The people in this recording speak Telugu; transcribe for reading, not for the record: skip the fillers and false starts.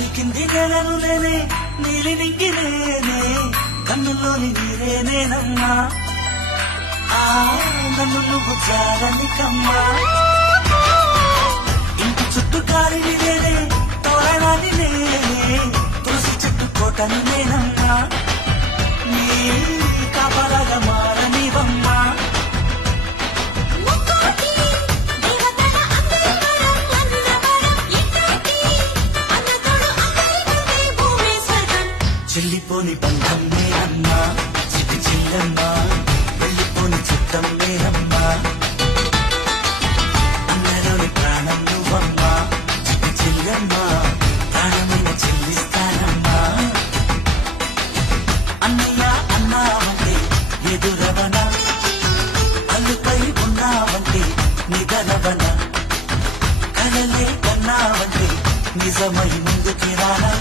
పలికింది నెలను నేనే నీలి నింగి నేనే కన్నుల్లోని నీరే నేనమ్మా నన్ను నువ్వు జారనికమ్మా ఇంటి చుట్టూ కాలిని నేనే తోరణాన్ని నేనే తులసి చెట్టు కోటని నేనమ్మా నీ కాపలాగా మారనివమ్మా చెల్లిపోని బంధం నేనమ్మా చిటి చిల్లమ్మా వెళ్ళిపోని చిత్తం నేనమ్మా అన్నలోని ప్రాణం నువ్వమ్మా చిటి చిల్లమ్మా ప్రాణమైన చెల్లిస్తానమ్మా అన్నయ్య అన్నావంటే ఎదురవన అల్లుపై ఉన్నావంటే నిదనవన కలలే కన్నావంటే నిజమై ముందుకి రానా